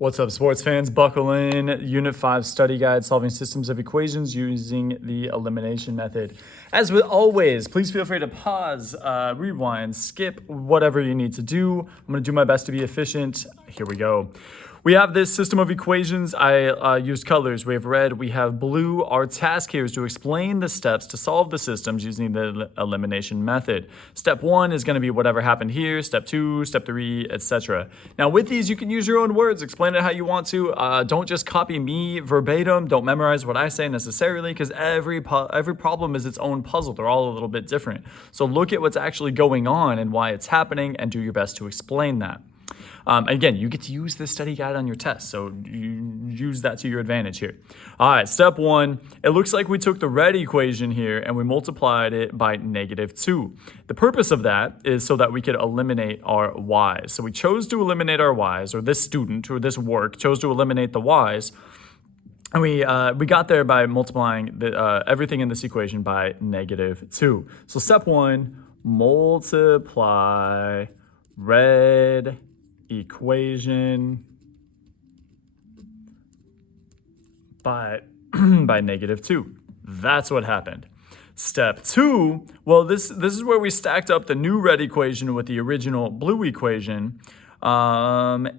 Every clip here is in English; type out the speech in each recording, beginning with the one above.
What's up, sports fans? Buckle in. Unit 5 study guide, solving systems of equations using the elimination method. As with always, please feel free to pause, rewind, skip, whatever you need to do. I'm going to do my best to be efficient. Here we go. We have this system of equations. I used colors. We have red, we have blue. Our task here is to explain the steps to solve the systems using the elimination method. Step 1 is going to be whatever happened here. Step 2, step 3, etc. Now with these, you can use your own words. Explain it how you want to. Don't just copy me verbatim. Don't memorize what I say necessarily, because every problem is its own puzzle. They're all a little bit different. So look at what's actually going on and why it's happening and do your best to explain that. Again, you get to use this study guide on your test, so you use that to your advantage here. All right, step 1, it looks like we took the red equation here and we multiplied it by -2. The purpose of that is so that we could eliminate our y's. So we chose to eliminate our y's, or this student or this work chose to eliminate the y's. And we got there by multiplying everything in this equation by -2. So step 1, multiply red equation by -2. That's what happened. Step 2, well, this is where we stacked up the new red equation with the original blue equation. I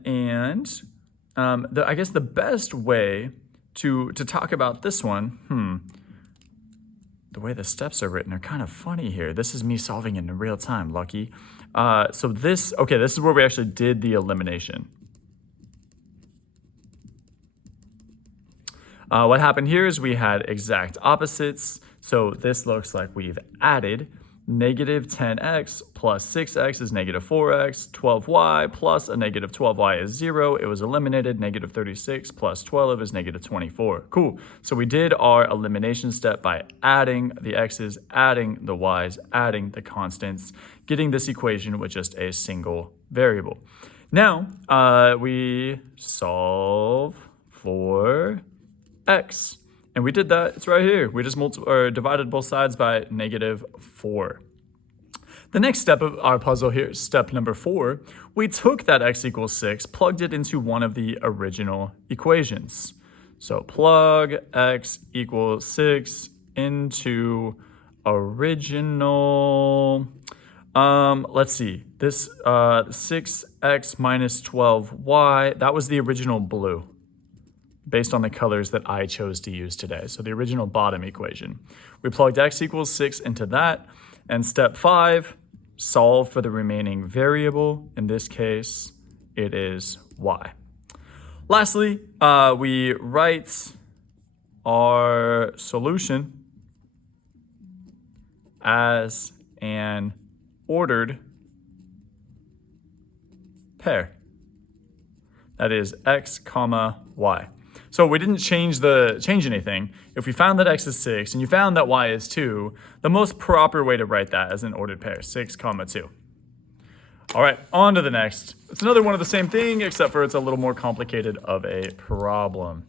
guess the best way to talk about this one, the way the steps are written are kind of funny here. This is me solving it in real time, lucky. So this is where we actually did the elimination. What happened here is we had exact opposites. So this looks like we've added -10x plus 6x is -4x, 12y plus a -12y is 0. It was eliminated. -36 plus 12 is -24. Cool. So we did our elimination step by adding the x's, adding the y's, adding the constants, getting this equation with just a single variable. Now we solve for x. And we did that. It's right here. We just divided both sides by -4. The next step of our puzzle here, step number 4, we took that x equals 6, plugged it into one of the original equations. So plug x equals 6 into original, let's see, this 6x minus 12y, that was the original blue, based on the colors that I chose to use today. So the original bottom equation. We plugged x equals 6 into that. And step 5, solve for the remaining variable. In this case, it is y. Lastly, we write our solution as an ordered pair. That is x, comma, y. So we didn't change anything. If we found that x is 6 and you found that y is 2, the most proper way to write that as an ordered pair, 6, 2. All right, on to the next. It's another one of the same thing, except for it's a little more complicated of a problem.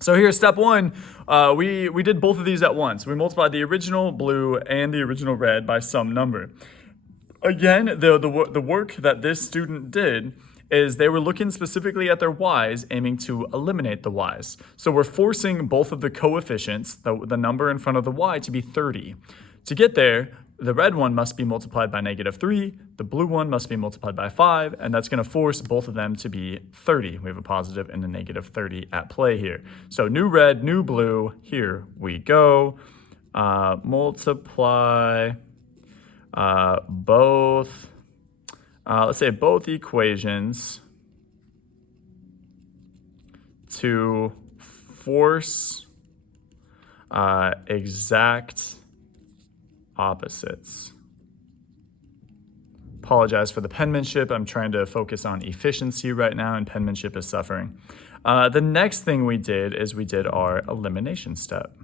So here's step 1. We did both of these at once. We multiplied the original blue and the original red by some number. Again, the work that this student did is they were looking specifically at their y's, aiming to eliminate the y's. So we're forcing both of the coefficients, the number in front of the y, to be 30. To get there, the red one must be multiplied by -3, the blue one must be multiplied by 5, and that's going to force both of them to be 30. We have a positive and a -30 at play here. So new red, new blue, here we go. Multiply both. Let's say both equations to force exact opposites. Apologize for the penmanship. I'm trying to focus on efficiency right now, and penmanship is suffering. The next thing we did is we did our elimination step.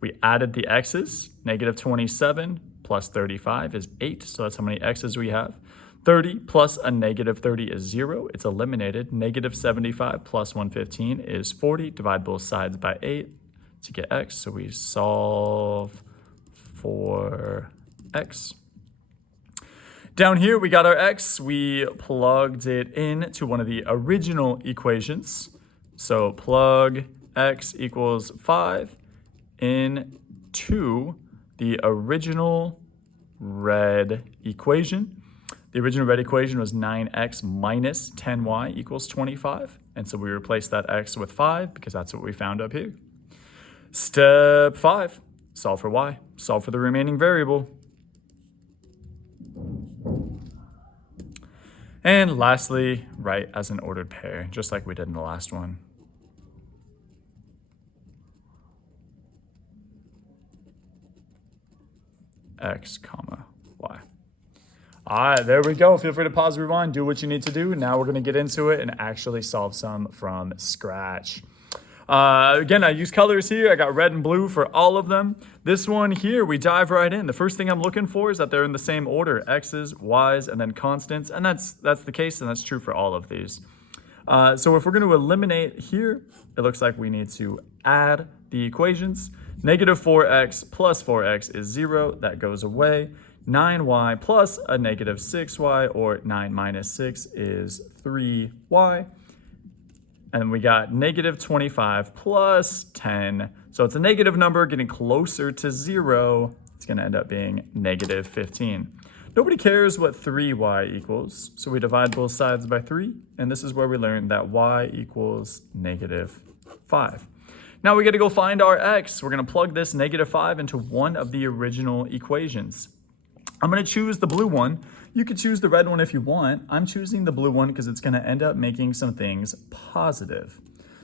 We added the x's, -27 plus 35 is 8, so that's how many x's we have. 30 plus a -30 is 0. It's eliminated. -75 plus 115 is 40. Divide both sides by 8 to get x. So we solve for x. Down here, we got our x. We plugged it into one of the original equations. So plug x equals 5 into the original red equation. The original red equation was 9x minus 10y equals 25. And so we replaced that x with 5 because that's what we found up here. Step 5, solve for y. Solve for the remaining variable. And lastly, write as an ordered pair, just like we did in the last one. X, comma, y. All right, there we go. Feel free to pause, rewind, do what you need to do. Now we're going to get into it and actually solve some from scratch. Again, I use colors here. I got red and blue for all of them. This one here, we dive right in. The first thing I'm looking for is that they're in the same order, x's, y's, and then constants. And that's the case, and that's true for all of these. So if we're going to eliminate here, it looks like we need to add the equations. Negative 4x plus 4x is 0. That goes away. 9y plus a negative 6y, or 9 minus 6 is 3y. And we got negative 25 plus 10. So it's a negative number getting closer to 0. It's going to end up being negative 15. Nobody cares what 3y equals. So we divide both sides by 3. And this is where we learned that y equals negative 5. Now we got to go find our x. We're going to plug this negative 5 into one of the original equations. I'm going to choose the blue one. You could choose the red one if you want. I'm choosing the blue one because it's going to end up making some things positive.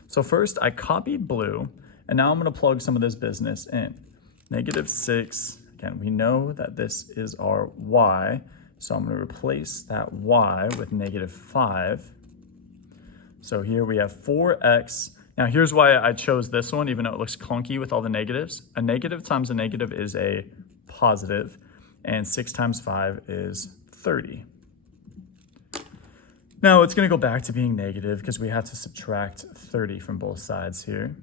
So first, I copied blue, and now I'm going to plug some of this business in. Negative 6. Again, we know that this is our y, so I'm going to replace that y with negative 5. So here we have 4x. Now here's why I chose this one, even though it looks clunky with all the negatives. A negative times a negative is a positive, and 6 times 5 is 30. Now it's going to go back to being negative because we have to subtract 30 from both sides here.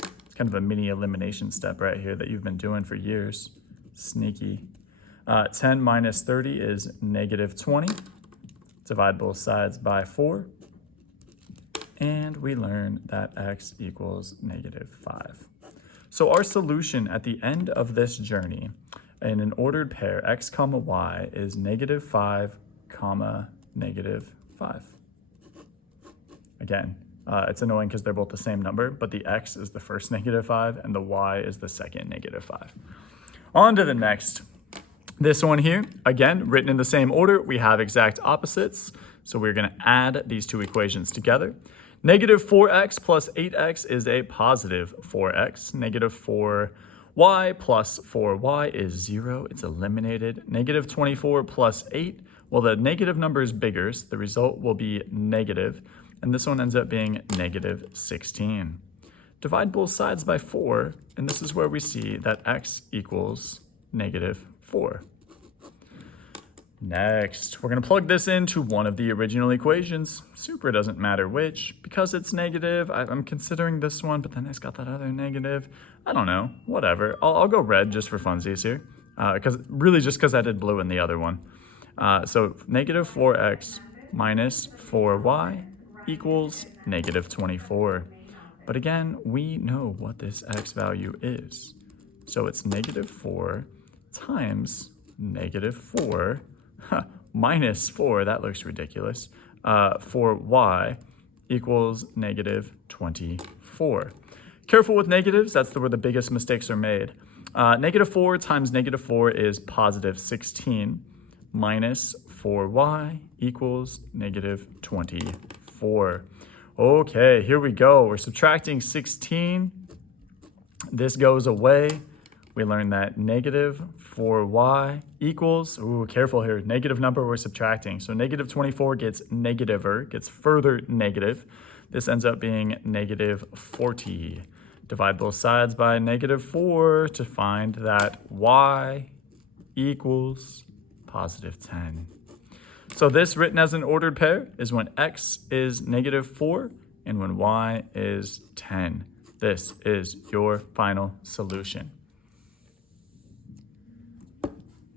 It's kind of a mini elimination step right here that you've been doing for years. Sneaky. 10 minus 30 is negative 20. Divide both sides by 4. And we learn that x equals negative 5. So our solution at the end of this journey in an ordered pair, x comma y, is negative 5 comma negative 5. Again, it's annoying because they're both the same number, but the x is the first negative 5 and the y is the second negative 5. On to the next. This one here, again, written in the same order, we have exact opposites. So we're going to add these two equations together. Negative 4x plus 8x is a positive 4x. Negative 4y plus 4y is 0. It's eliminated. Negative 24 plus 8. Well, the negative number is bigger, so the result will be negative. And this one ends up being negative 16. Divide both sides by 4, and this is where we see that x equals negative 4. Next, we're going to plug this into one of the original equations. Super doesn't matter which. Because it's negative, I'm considering this one, but then it's got that other negative. I don't know, whatever. I'll go red just for funsies here. Just because I did blue in the other one. So negative 4x minus 4y equals negative 24. But again, we know what this x value is. So it's negative 4 times negative 4 minus 4, that looks ridiculous, for y equals negative 24. Careful with negatives, that's where the biggest mistakes are made. Negative 4 times negative 4 is positive 16, minus 4y equals negative 24. Okay, here we go. We're subtracting 16. This goes away. We learned that negative 4y equals, careful here, negative number we're subtracting. So negative 24 gets negativer, gets further negative. This ends up being negative 40. Divide both sides by negative 4 to find that y equals positive 10. So this written as an ordered pair is when x is negative 4 and when y is 10. This is your final solution.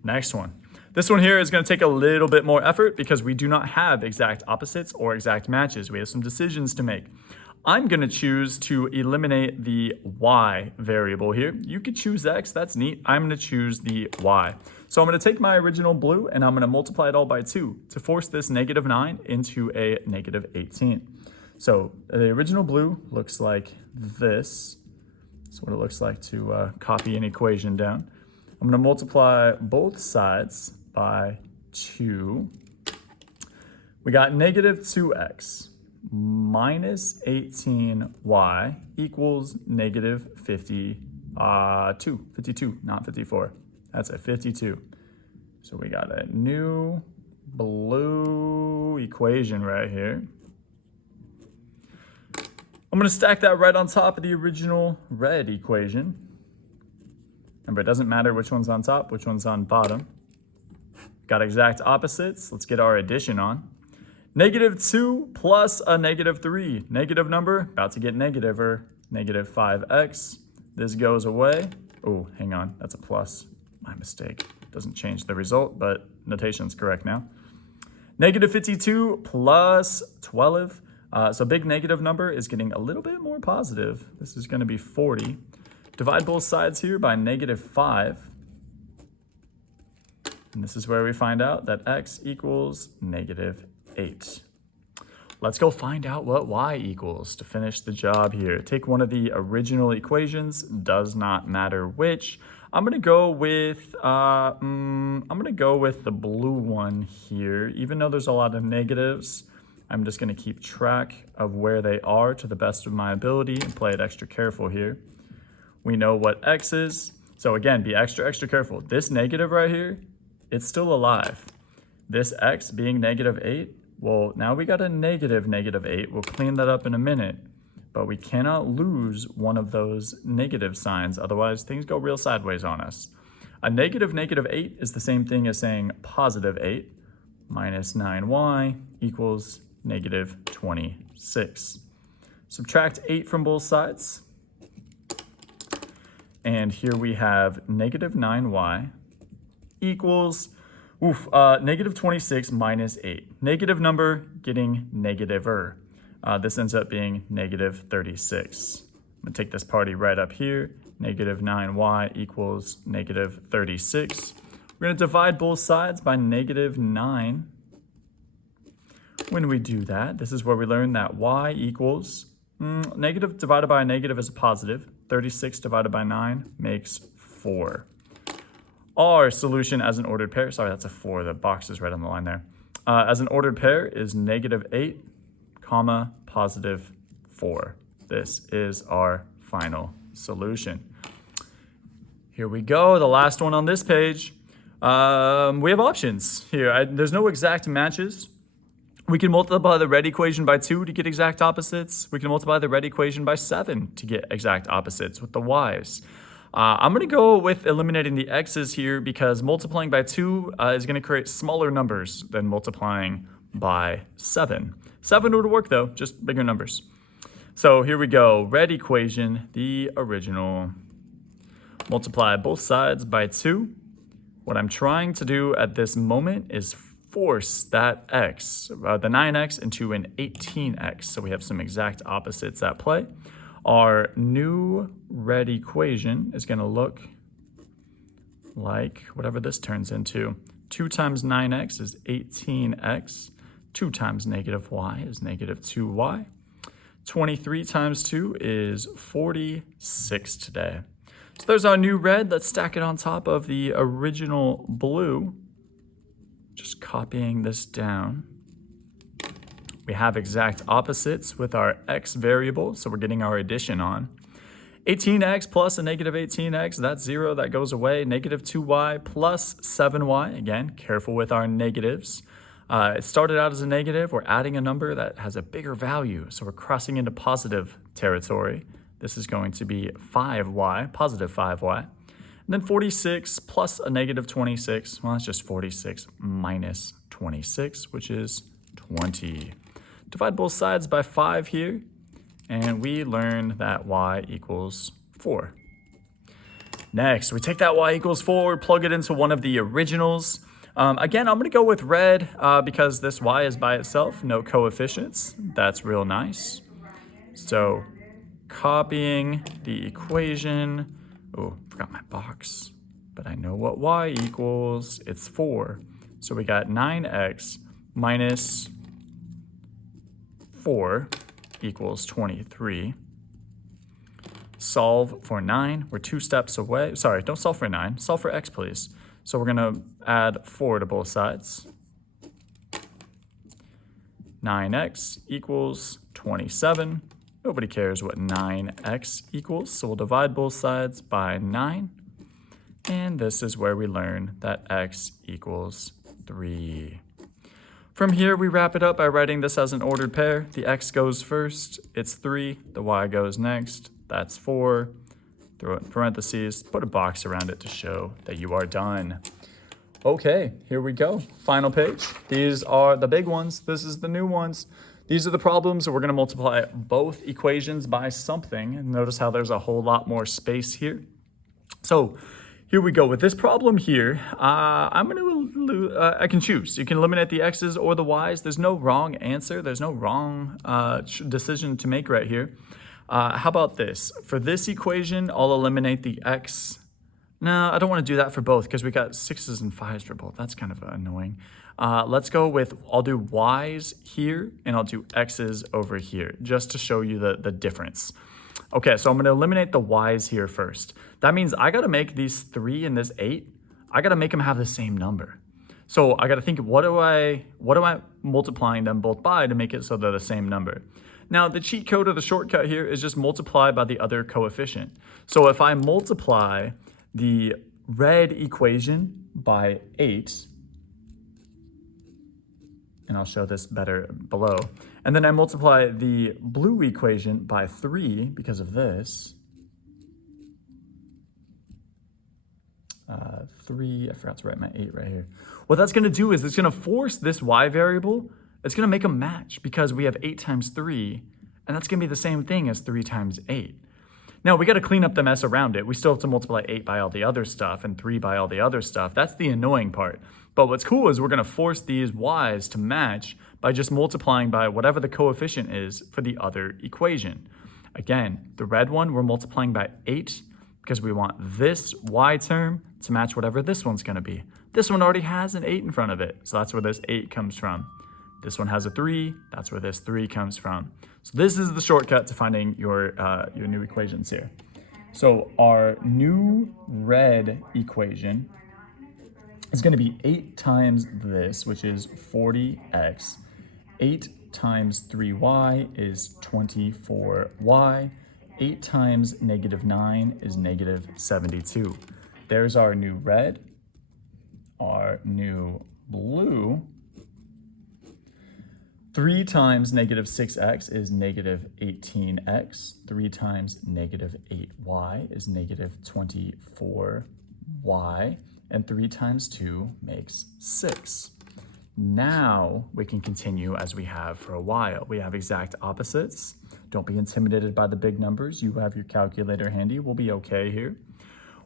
Next one. This one here is going to take a little bit more effort because we do not have exact opposites or exact matches. We have some decisions to make. I'm going to choose to eliminate the y variable here. You could choose x, that's neat. I'm going to choose the y. So I'm going to take my original blue and I'm going to multiply it all by 2 to force this -9 into a -18. So the original blue looks like this. That's what it looks like to copy an equation down. I'm going to multiply both sides by 2. We got -2x minus 18y equals -52. 52, not 54. That's a 52. So we got a new blue equation right here. I'm going to stack that right on top of the original red equation. Remember, it doesn't matter which one's on top, which one's on bottom. Got exact opposites. Let's get our addition on. -2 plus a -3. Negative number, about to get negative, or -5x. This goes away. Oh, hang on, that's a plus. My mistake. Doesn't change the result, but notation's correct now. -52 plus 12. So big negative number is getting a little bit more positive. This is going to be 40. Divide both sides here by -5. And this is where we find out that x equals -8. Let's go find out what y equals to finish the job here. Take one of the original equations, does not matter which. I'm gonna go with the blue one here. Even though there's a lot of negatives, I'm just gonna keep track of where they are to the best of my ability and play it extra careful here. We know what x is. So again, be extra careful. This negative right here, it's still alive. This x being -8, well, now we got a -8. We'll clean that up in a minute, but we cannot lose one of those negative signs. Otherwise, things go real sideways on us. A -8 is the same thing as saying +8 minus 9y equals -26. Subtract 8 from both sides. And here we have -9y equals -26 minus 8. Negative number getting negativer. This ends up being -36. I'm going to take this party right up here. -9y equals -36. We're going to divide both sides by -9. When we do that, this is where we learn that y equals negative divided by a negative is a positive. 36 divided by 9 makes 4. Our solution as an ordered pair, sorry, that's a 4. The box is right on the line there. As an ordered pair is -8, comma, +4. This is our final solution. Here we go, the last one on this page. We have options here. There's no exact matches. We can multiply the red equation by 2 to get exact opposites. We can multiply the red equation by 7 to get exact opposites with the y's. I'm going to go with eliminating the x's here because multiplying by 2 is going to create smaller numbers than multiplying by 7. 7 would work though, just bigger numbers. So here we go. Red equation, the original. Multiply both sides by 2. What I'm trying to do at this moment is force that x, the 9x, into an 18x. So we have some exact opposites at play. Our new red equation is going to look like whatever this turns into. 2 times 9x is 18x. 2 times -y is -2y. 23 times 2 is 46 today. So there's our new red. Let's stack it on top of the original blue. Just copying this down. We have exact opposites with our x variable, so we're getting our addition on. 18x plus a -18x, that's 0, that goes away. -2y plus 7y, again, careful with our negatives. It started out as a negative, we're adding a number that has a bigger value, so we're crossing into positive territory. This is going to be 5y, positive 5y. And then 46 plus a -26, well, that's just 46 minus 26, which is 20. Divide both sides by 5 here, and we learn that y equals 4. Next, we take that y equals 4, plug it into one of the originals. Again, I'm going to go with red because this y is by itself, no coefficients. That's real nice. So copying the equation. Oh, forgot my box, but I know what y equals. It's 4. So we got 9x minus 4 equals 23. Solve for 9. We're 2 steps away. Sorry, don't solve for 9. Solve for x, please. So we're going to add 4 to both sides. 9x equals 27. Nobody cares what 9x equals, so we'll divide both sides by 9. And this is where we learn that x equals 3. From here, we wrap it up by writing this as an ordered pair. The x goes first, it's 3. The y goes next, that's 4. Throw it in parentheses, put a box around it to show that you are done. Okay, here we go. Final page. These are the big ones. This is the new ones. These are the problems. We're going to multiply both equations by something. And notice how there's a whole lot more space here. So here we go. With this problem here, I can choose. You can eliminate the x's or the y's. There's no wrong answer. There's no wrong decision to make right here. How about this? For this equation, I'll eliminate the x. No, I don't want to do that for both because we got 6's and 5's for both. That's kind of annoying. Let's go with, I'll do y's here and I'll do x's over here just to show you the difference. Okay, so I'm going to eliminate the y's here first. That means I got to make these 3 and this 8, I got to make them have the same number. So I got to think, what am I multiplying them both by to make it so they're the same number? Now, the cheat code or the shortcut here is just multiply by the other coefficient. So if I multiply the red equation by 8, and I'll show this better below, and then I multiply the blue equation by 3 because of this. 3, I forgot to write my 8 right here. What that's going to do is it's going to force this y variable. It's going to make them match because we have 8 times 3, and that's going to be the same thing as 3 times 8. Now, we got to clean up the mess around it. We still have to multiply 8 by all the other stuff and 3 by all the other stuff. That's the annoying part. But what's cool is we're going to force these y's to match by just multiplying by whatever the coefficient is for the other equation. Again, the red one, we're multiplying by 8 because we want this y term to match whatever this one's going to be. This one already has an 8 in front of it, so that's where this 8 comes from. This one has a 3, that's where this 3 comes from. So this is the shortcut to finding your new equations here. So our new red equation is going to be 8 times this, which is 40x. 8 times 3y is 24y. 8 times negative 9 is negative 72. There's our new red, our new blue. 3 times negative 6x is negative 18x. 3 times negative 8y is negative 24y. And 3 times 2 makes 6. Now we can continue as we have for a while. We have exact opposites. Don't be intimidated by the big numbers. You have your calculator handy. We'll be okay here.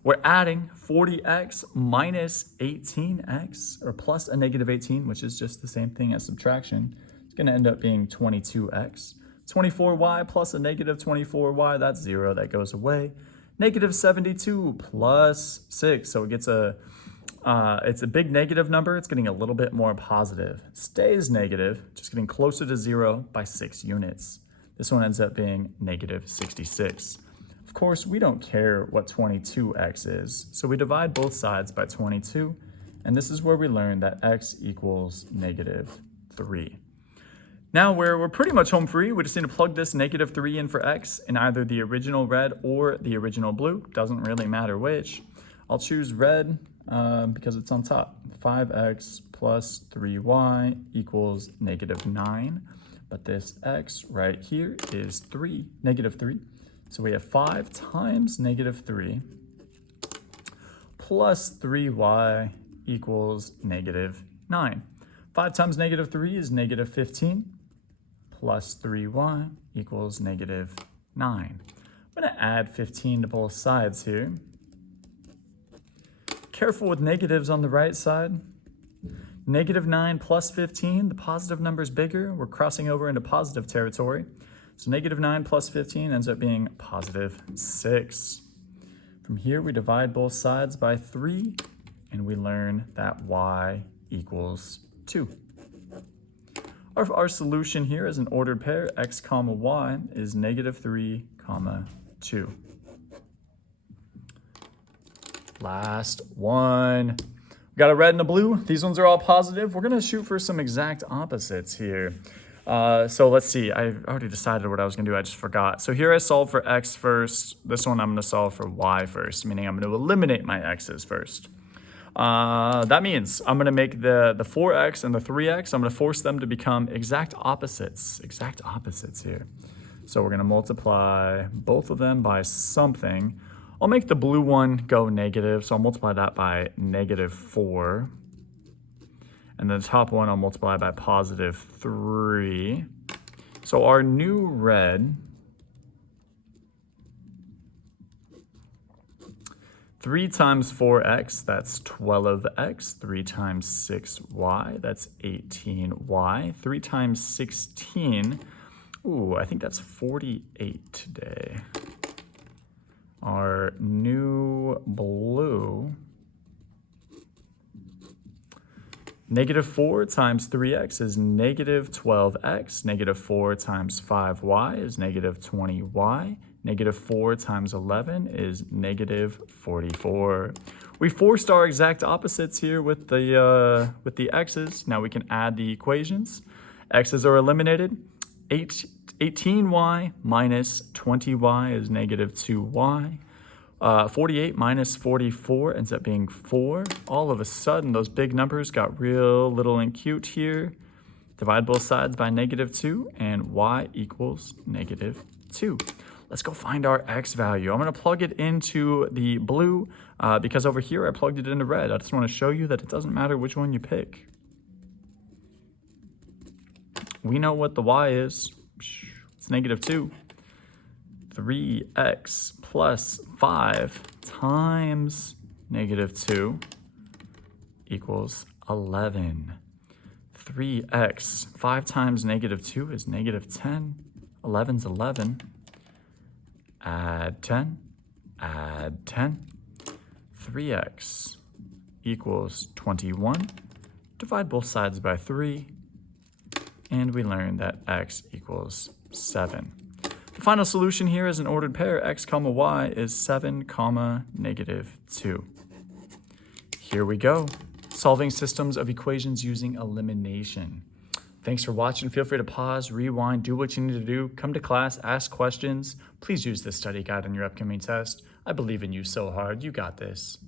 We're adding 40x minus 18x, or plus a negative 18, which is just the same thing as subtraction. It's going to end up being 22x. 24y plus a negative 24y, that's 0. That goes away. Negative 72 plus 6. So it gets it's a big negative number. It's getting a little bit more positive. It stays negative, just getting closer to 0 by 6 units. This one ends up being negative 66. Of course, we don't care what 22x is, so we divide both sides by 22, and this is where we learn that x equals negative 3. Now we're pretty much home free. We just need to plug this negative 3 in for x in either the original red or the original blue. Doesn't really matter which. I'll choose red because it's on top. 5x plus 3y equals negative 9. But this x right here is negative 3. So we have 5 times negative 3 plus 3y equals negative 9. 5 times negative 3 is negative 15 plus 3y equals negative 9. I'm going to add 15 to both sides here. Careful with negatives on the right side. Negative 9 plus 15, the positive number is bigger. We're crossing over into positive territory. So negative 9 plus 15 ends up being positive 6. From here, we divide both sides by 3, and we learn that y equals 2. Our solution here is an ordered pair, x comma y is negative 3 comma 2. Last one. We got a red and a blue. These ones are all positive. We're gonna shoot for some exact opposites here. So let's see, I already decided what I was gonna do, I just forgot. So here I solve for x first. This one I'm gonna solve for y first, meaning I'm gonna eliminate my x's first. That means I'm gonna make the 4x and the 3x, I'm gonna force them to become exact opposites here. So we're gonna multiply both of them by something. I'll make the blue one go negative, so I'll multiply that by negative 4. And then the top one I'll multiply by positive 3. So our new red, 3 times 4x, that's 12x. 3 times 6y, that's 18y. 3 times 16, ooh, I think that's 48 today. Our new blue, negative 4 times 3x is negative 12x. Negative 4 times 5y is negative 20y. Negative 4 times 11 is negative 44. We forced our exact opposites here with the x's. Now we can add the equations. X's are eliminated. 18y minus 20y is negative 2y. 48 minus 44 ends up being 4. All of a sudden, those big numbers got real little and cute here. Divide both sides by negative 2, and y equals negative 2. Let's go find our x value. I'm going to plug it into the blue because over here I plugged it into red. I just want to show you that it doesn't matter which one you pick. We know what the y is. It's negative 2. 3x plus 5 times negative 2 equals 11. 3x, 5 times negative 2 is negative 10. 11's 11. Add 10, add 10. 3x equals 21. Divide both sides by 3. And we learn that x equals 7. The final solution here is an ordered pair, x comma y is 7 comma negative 2. Here we go, solving systems of equations using elimination. Thanks for watching. Feel free to pause, rewind, do what you need to do. Come to class, ask questions. Please use this study guide on your upcoming test. I believe in you so hard. You got this.